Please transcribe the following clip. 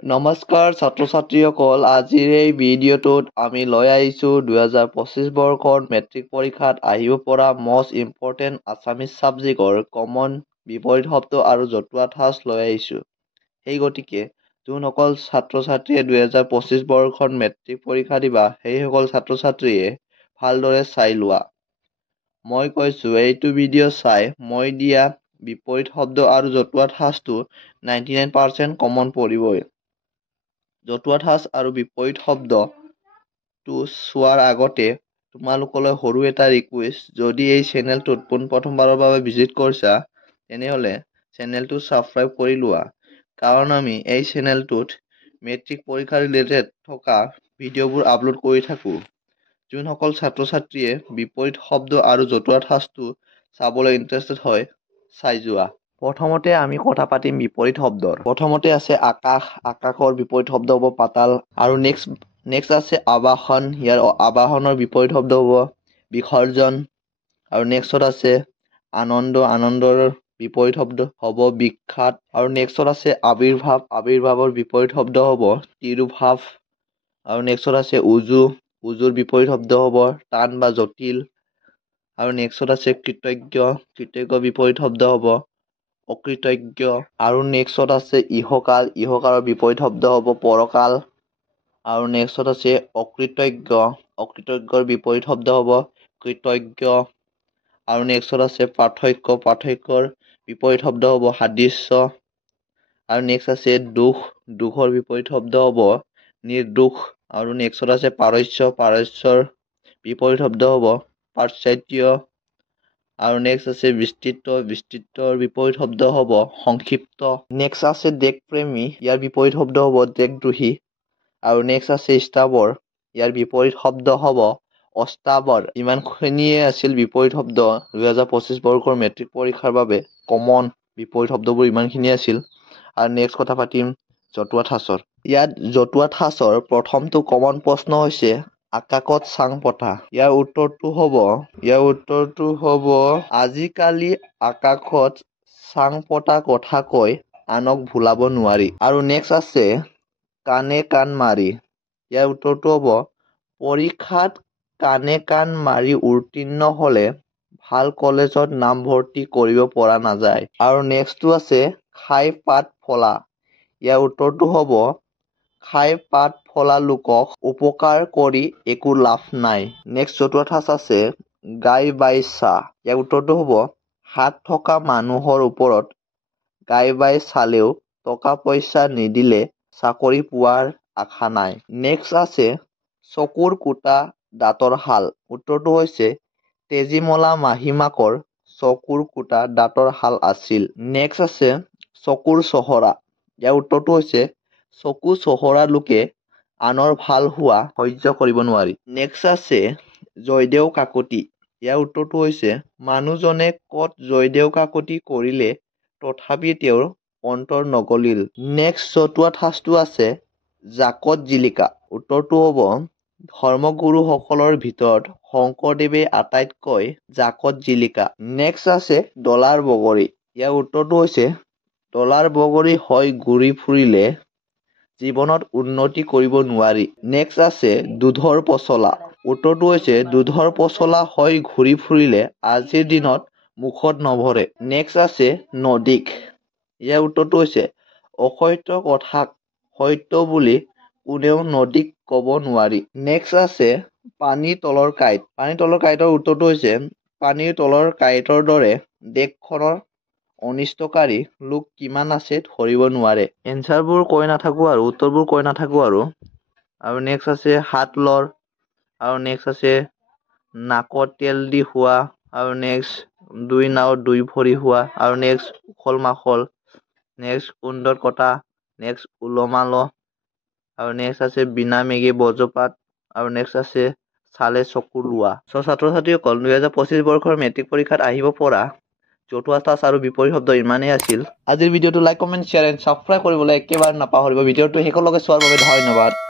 নমস্কাৰ ছাত্ৰ ছাত্ৰীসকল, আজিৰ এই ভিডিঅ'টোত আমি লৈ আহিছোঁ 2025 বৰ্ষৰ মেট্ৰিক পৰীক্ষাত আহিব পৰা মষ্ট ইম্পৰ্টেণ্ট আছামিজ ছাবজেক্টৰ কমন বিপৰীত শব্দ আৰু জতুৱা ঠাঁচ লৈ আহিছোঁ। সেই গতিকে যোনসকল ছাত্ৰ ছাত্ৰীয়ে 2025 বৰ্ষৰ মেট্ৰিক পৰীক্ষা দিবা সেইসকল ছাত্ৰ ছাত্ৰীয়ে ভালদৰে চাই লোৱা। মই কৈছোঁ এইটো ভিডিঅ' চাই মই দিয়া বিপৰীত শব্দ আৰু জতুৱা ঠাঁচটো 99% কমন পৰিবই। জতুৱা ঠাঁচ আৰু বিপৰীত শব্দটো চোৱাৰ আগতে তোমালোকলৈ সৰু এটা ৰিকুৱেষ্ট, যদি এই চেনেলটোত পোনপ্ৰথমবাৰৰ বাবে ভিজিট কৰিছা তেনেহ'লে চেনেলটো ছাবস্ক্ৰাইব কৰি লোৱা, কাৰণ আমি এই চেনেলটোত মেট্ৰিক পৰীক্ষা ৰিলেটেড থকা ভিডিঅ'বোৰ আপলোড কৰি থাকোঁ। যোনসকল ছাত্ৰ ছাত্ৰীয়ে বিপৰীত শব্দ আৰু জতুৱা ঠাঁচটো চাবলৈ ইণ্টাৰেষ্টেড হয় চাই যোৱা। প্ৰথমতে আমি কথা পাতিম বিপৰীত শব্দৰ। প্ৰথমতে আছে আকাশ, আকাশৰ বিপৰীত শব্দ হ'ব পাতাল। আৰু নেক্সট আছে আবাহন, ইয়াৰ আবাহনৰ বিপৰীত শব্দ হ'ব বিসৰ্জন। আৰু নেক্সট আছে আনন্দ, আনন্দৰ বিপৰীত শব্দ হ'ব বিখ্যাত। আৰু নেক্সট আছে আবিৰ্ভাৱ, আবিৰ্ভাৱৰ বিপৰীত শব্দ হ'ব তিৰোভাৱ। আৰু নেক্সট আছে উজু, উজুৰ বিপৰীত শব্দ হ'ব টান বা জটিল। আৰু নেক্সট আছে কৃতজ্ঞ, কৃতজ্ঞ বিপৰীত শব্দ হ'ব অকৃতজ্ঞ। আৰু নেক্সট আছে ইহকাল, ইহকালৰ বিপৰীত শব্দ হ'ব পৰকাল। আৰু নেক্সট আছে অকৃতজ্ঞ, অকৃতজ্ঞৰ বিপৰীত শব্দ হ'ব কৃতজ্ঞ। আৰু নেক্সট আছে পাৰ্থক্য, পাৰ্থক্যৰ বিপৰীত শব্দ হ'ব সাদৃশ্য। আৰু নেক্সট আছে দুখ, দুখৰ বিপৰীত শব্দ হ'ব নিৰ্দোষ। আৰু নেক্সট আছে পাৰস্য, পাৰস্যৰ বিপৰীত শব্দ হ'ব পাশ্চাত্য। আৰু নেক্সট আছে বিস্তৃত, বিস্তৃতৰ বিপৰীত শব্দ হ'ব সংক্ষিপ্ত। নেক্সট আছে দেশপ্ৰেমী, ইয়াৰ বিপৰীত শব্দ হ'ব দেশদ্ৰোহী। আৰু নেক্সট আছে স্থাৱৰ, ইয়াৰ বিপৰীত শব্দ হ'ব অস্থাৱৰ। ইমানখিনিয়ে আছিল বিপৰীত শব্দ 2025 বৰ্ষৰ মেট্ৰিক পৰীক্ষাৰ বাবে কমন বিপৰীত শব্দবোৰ ইমানখিনিয়ে আছিল। আৰু নেক্সট কথা পাতিম জতুৱা ঠাঁচৰ। ইয়াত জতুৱা ঠাঁচৰ প্ৰথমটো কমন প্ৰশ্ন হৈছে আকাশত চাং পতা। ইয়াৰ উত্তৰটো হ'ব আজিকালি আকাশত চাং পতা কথা কৈ আনক ভুলাব নোৱাৰি। আৰু নেক্সট আছে কাণে কাণ মাৰি, ইয়াৰ উত্তৰটো হ'ব পৰীক্ষাত কাণে কাণ মাৰি উত্তীৰ্ণ হ'লে ভাল কলেজত নামভৰ্তি কৰিব পৰা নাযায়। আৰু নেক্সটটো আছে খাই পাত ফলা, ইয়াৰ উত্তৰটো হ'ব খাই পাত ফলা লোকক উপকাৰ কৰি একো লাভ নাই। নেক্সট জতুৱা ঠাঁচ আছে গাই বাই চা, ইয়াৰ উত্তৰটো হ'ব হাত থকা মানুহৰ ওপৰত গাই বাই চালেও টকা পইচা নিদিলে চাকৰি পোৱাৰ আশা নাই। নেক্সট আছে চকুৰ কুটা দাঁতৰ শাল, উত্তৰটো হৈছে তেজীমলা মাহীমাকৰ চকুৰ কুটা দাঁতৰ শাল আছিল। নেক্সট আছে চকুৰ চহৰা, ইয়াৰ উত্তৰটো হৈছে চকু চহৰা লোকে আনৰ ভাল হোৱা সহ্য কৰিব নোৱাৰি। নেক্সট আছে জয়দেউ কাকতি, ইয়াৰ উত্তৰটো হৈছে মানুহজনে ক'ত জয়দেউ কাকতি কৰিলে তথাপি তেওঁৰ অন্তৰ নগলিল। নেক্সট জতুৱা ঠাঁচটো আছে জাকত জিলিকা, উত্তৰটো হ'ব ধৰ্মগুৰুসকলৰ ভিতৰত শংকৰদেৱে আটাইতকৈ জাকত জিলিকা। নেক্সট আছে ডলাৰ বগৰী, ইয়াৰ উত্তৰটো হৈছে ডলাৰ বগৰী হৈ ঘূৰি ফুৰিলে জীৱনত উন্নতি কৰিব নোৱাৰি। নেক্সট আছে দুধৰ পচলা, উত্তৰটো হৈছে দুধৰ পচলা হৈ ঘূৰি ফুৰিলে আজিৰ দিনত মুখত নভৰে। নেক্সট আছে নদিক, ইয়াৰ উত্তৰটো হৈছে অসত্য কথাক সত্য বুলি কোনেও নদিক ক'ব নোৱাৰি। নেক্সট আছে পানীৰ তলৰ কাঁইট, পানীৰ তলৰ কাঁইটৰ উত্তৰটো হৈছে পানীৰ তলৰ কাঁইটৰ দৰে দেশখনৰ অনিষ্টকাৰী লোক কিমান আছে ধৰিব নোৱাৰে। এনচাৰবোৰ কৈ নাথাকোঁ আৰু উত্তৰবোৰ কৈ নাথাকোঁ আৰু নেক্সট আছে হাত লৰ। আৰু নেক্সট আছে নাকত তেল দি শোৱা। আৰু নেক্সট দুই নাৱত দুই ভৰি শোৱা। আৰু নেক্সট উখল মাখল। নেক্সট কুণ্ডত কটা। নেক্সট উলমাল। আৰু নেক্সট আছে বিনা মেঘে বজ্ৰপাত। আৰু নেক্সট আছে চালে চকু লোৱা। ছাত্ৰ ছাত্ৰীসকল 2025 বৰ্ষৰ মেট্ৰিক পৰীক্ষাত আহিব পৰা জতুৱা ঠাঁচ আৰু বিপৰীত শব্দ ইমানেই আছিল। আজিৰ ভিডিঅ'টো like comment share and subscribe কৰিবলৈ একেবাৰে নাপাহৰিব। ভিডিঅ'টো শেষলৈকে চোৱাৰ বাবে ধন্যবাদ।